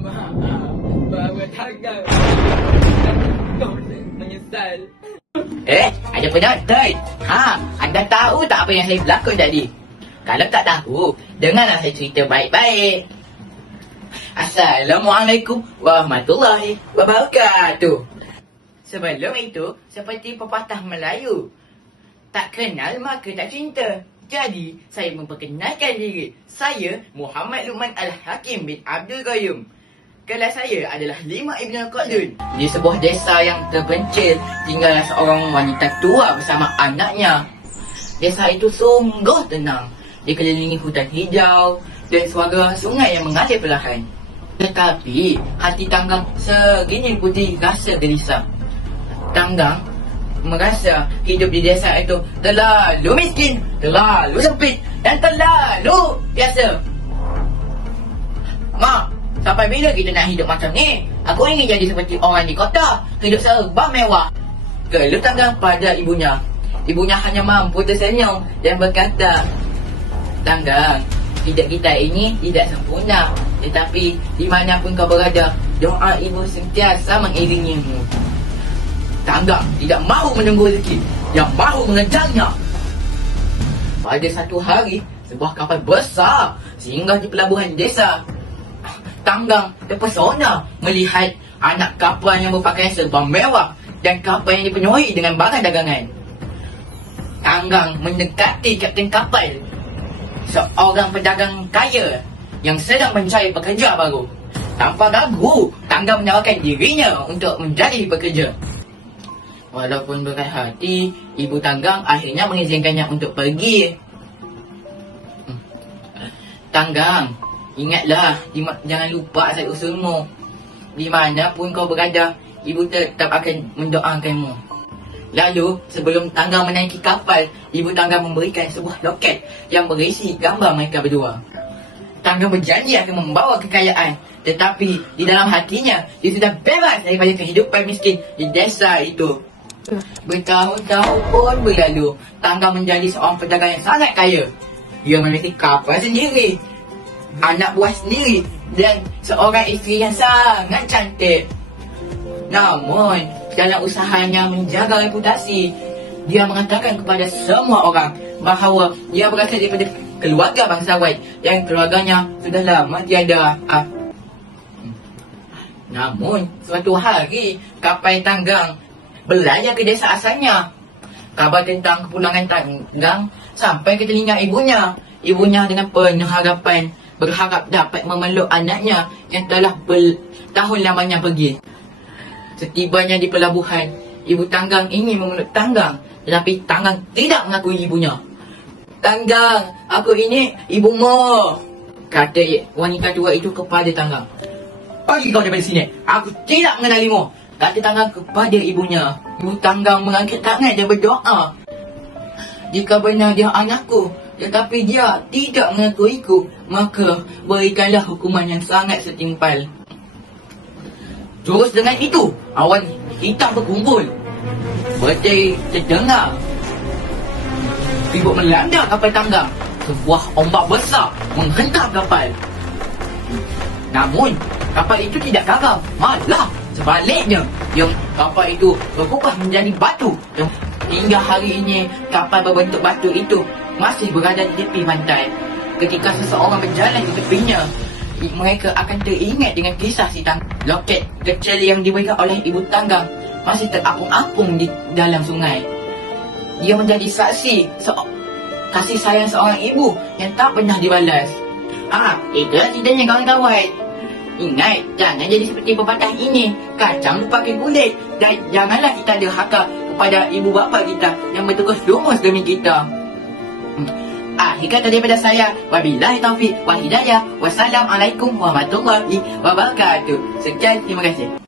Maaf, bahawa tanggal kau menyesal. Ada penonton. Anda tahu tak apa yang saya berlakon tadi? Kalau tak tahu, dengarlah saya cerita baik-baik. Assalamualaikum warahmatullahi wabarakatuh. Sebelum itu, seperti pepatah Melayu, tak kenal maka tak cinta. Jadi, saya memperkenalkan diri. Saya Muhammad Luqman Al-Hakim bin Abdul Qayyum. Kelas saya adalah 5 Ibn Khaldun. Di sebuah desa yang terpencil, tinggallah seorang wanita tua bersama anaknya. Desa itu sungguh tenang. Dikelilingi hutan hijau dan suara sungai yang mengalir perlahan. Tetapi, hati Tanggang segini putih rasa gelisah. Tanggang merasa hidup di desa itu terlalu miskin, terlalu sempit dan terlalu biasa. Mak, sampai bila kita nak hidup macam ni? Aku ingin jadi seperti orang di kota, hidup serba mewah. Keluh Tanggang pada ibunya. Ibunya hanya mampu tersenyum dan berkata, Tanggang, hidup kita ini tidak sempurna, tetapi dimanapun kau berada, doa ibu sentiasa mengiringimu. Tanggang tidak mahu menunggu rezeki, dia mahu mengejarnya. Pada satu hari, sebuah kapal besar singgah di pelabuhan desa. Tanggang terpesona melihat anak kapal yang berpakaian serba mewah dan kapal yang dipenuhi dengan barang dagangan. Tanggang mendekati kapten kapal, seorang pedagang kaya yang sedang mencari pekerja baru. Tanpa ragu, Tanggang menawarkan dirinya untuk menjadi pekerja. Walaupun berat hati, ibu Tanggang akhirnya mengizinkannya untuk pergi. Tanggang, ingatlah, jangan lupa asal usulmu. Di mana pun kau berada, ibu tetap akan mendoakanmu. Lalu, sebelum Tanggang menaiki kapal, ibu Tanggang memberikan sebuah loket yang berisi gambar mereka berdua. Tanggang berjanji akan membawa kekayaan, tetapi di dalam hatinya, dia sudah bebas daripada kehidupan miskin di desa itu. Bertahun-tahun pun berlalu, Tanggang menjadi seorang pedagang yang sangat kaya. Dia memiliki kapal sendiri, anak buah sendiri dan seorang isteri yang sangat cantik. Namun, dalam usahanya menjaga reputasi, dia mengatakan kepada semua orang bahawa dia berasal daripada keluarga bangsawan yang keluarganya sudah lama tiada. Namun, suatu hari, kapal Tanggang berlayar ke desa asalnya. Kabar tentang kepulangan Tanggang sampai ke telinga ibunya. Ibunya dengan penuh harapan berharap dapat memeluk anaknya yang telah bertahun lamanya pergi. Setibanya di pelabuhan, ibu Tanggang ingin memeluk Tanggang, tetapi Tanggang tidak mengakui ibunya. Tanggang, aku ini ibumu, kata wanita tua itu kepada Tanggang. Pergi kau daripada sini, aku tidak mengenalimu, kata Tanggang kepada ibunya. Ibu Tanggang mengangkat tangan dan berdoa. Jika benar dia anakku, tetapi dia tidak mengakuiku, maka berikanlah hukuman yang sangat setimpal. Terus dengan itu, awan hitam berkumpul. Seperti terdengar ribut melanda kapal Tanggang. Sebuah ombak besar menghentam kapal. Namun, kapal itu tidak gagal, malah sebaliknya, kapal itu berubah menjadi batu. Hingga hari ini, kapal berbentuk batu itu masih berada di tepi pantai. Ketika seseorang berjalan di tepinya, mereka akan teringat dengan kisah si Tanggang. Loket kecil yang diberikan oleh ibu Tanggang masih terapung-apung di dalam sungai. Dia menjadi saksi kasih sayang seorang ibu yang tak pernah dibalas. Itulah ceritanya kawan-kawan. Ingat, jangan jadi seperti pepatah ini. Kacang pakai kulit. Dan janganlah kita derhaka kepada ibu bapa kita yang bertugas lumus demi kita. Akhir kata daripada saya, wabillahi taufiq wal hidayah. Wassalamualaikum warahmatullahi wabarakatuh. Sekian, terima kasih.